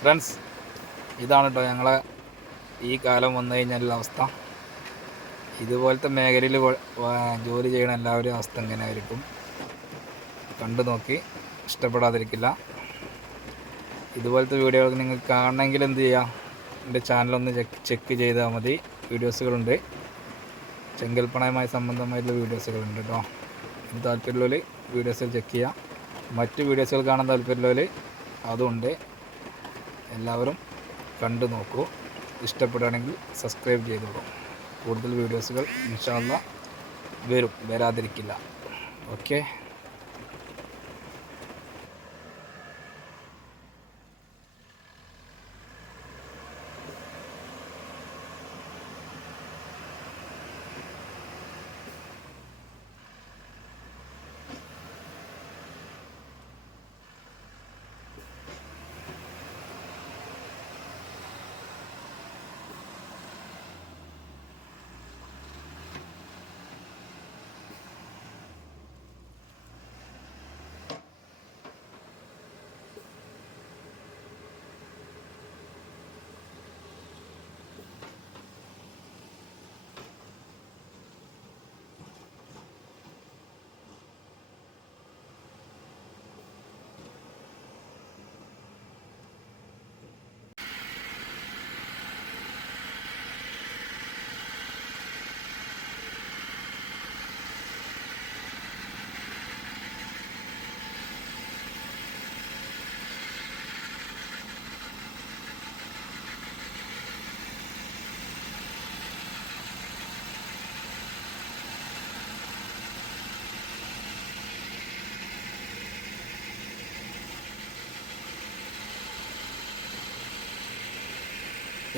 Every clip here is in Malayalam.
ഫ്രണ്ട്സ് ഇതാണ് കേട്ടോ ഞങ്ങളെ ഈ കാലം വന്നു കഴിഞ്ഞാലുള്ള അവസ്ഥ. ഇതുപോലത്തെ മേഖലയിൽ ജോലി ചെയ്യണ എല്ലാവരും അവസ്ഥ ഇങ്ങനെ ആയിരിക്കും കണ്ടു നോക്കി ഇഷ്ടപ്പെടാതിരിക്കില്ല. ഇതുപോലത്തെ വീഡിയോകൾ നിങ്ങൾക്ക് കാണണമെങ്കിൽ എന്ത് ചെയ്യുക എന്റെ ചാനലൊന്ന് ചെക്ക് ചെക്ക് ചെയ്താൽ മതി. വീഡിയോസുകളുണ്ട്. ചെങ്കൽപ്പണയുമായി സംബന്ധമായിട്ടുള്ള വീഡിയോസുകളുണ്ട് കേട്ടോ ഇത് താല്പര്യമുള്ളവർ വീഡിയോസിൽ ചെക്ക് ചെയ്യുക മറ്റ് വീഡിയോസുകൾ കാണാൻ താല്പര്യമുള്ളവർ അതുണ്ട്. എല്ലാവരും കണ്ടു നോക്കൂ. ഇഷ്ടപ്പെടുകയാണെങ്കിൽ സബ്സ്ക്രൈബ് ചെയ്തോളൂ കൂടുതൽ വീഡിയോസുകൾ ഇൻഷാല്ല വരും. വരാതിരിക്കില്ല. ഓക്കെ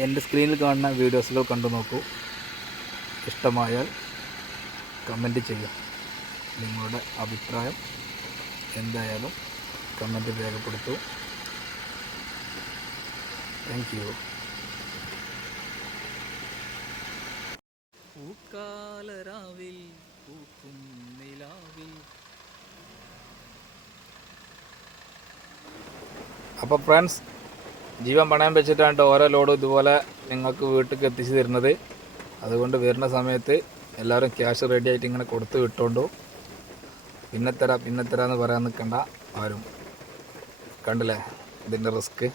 എന്റെ സ്ക്രീനിൽ കാണുന്ന വീഡിയോസുകൾ കണ്ടു നോക്കൂ. ഇഷ്ടമായാൽ കമന്റ് ചെയ്യാം നിങ്ങളുടെ അഭിപ്രായം എന്തായാലും കമന്റ് രേഖപ്പെടുത്തൂ. താങ്ക് യു പൂക്കാലരാവിൽ പൂക്കും നിലാവിൽ അപ്പോൾ ഫ്രണ്ട്സ് ജീവൻ പണയം വെച്ചിട്ടാണ് ഓരോ ലോഡും ഇതുപോലെ നിങ്ങൾക്ക് വീട്ടിലേക്ക് എത്തിച്ചു തരുന്നത്. അതുകൊണ്ട് വരുന്ന സമയത്ത് എല്ലാവരും ക്യാഷ് റെഡി ആയിട്ട് ഇങ്ങനെ കൊടുത്ത് വിട്ടോണ്ടു. പിന്നെ തരാം പിന്നെ തരാമെന്ന് പറയാൻ നിൽക്കണ്ട ആരും. കണ്ടില്ലേ? ഇതിന്റെ റിസ്ക്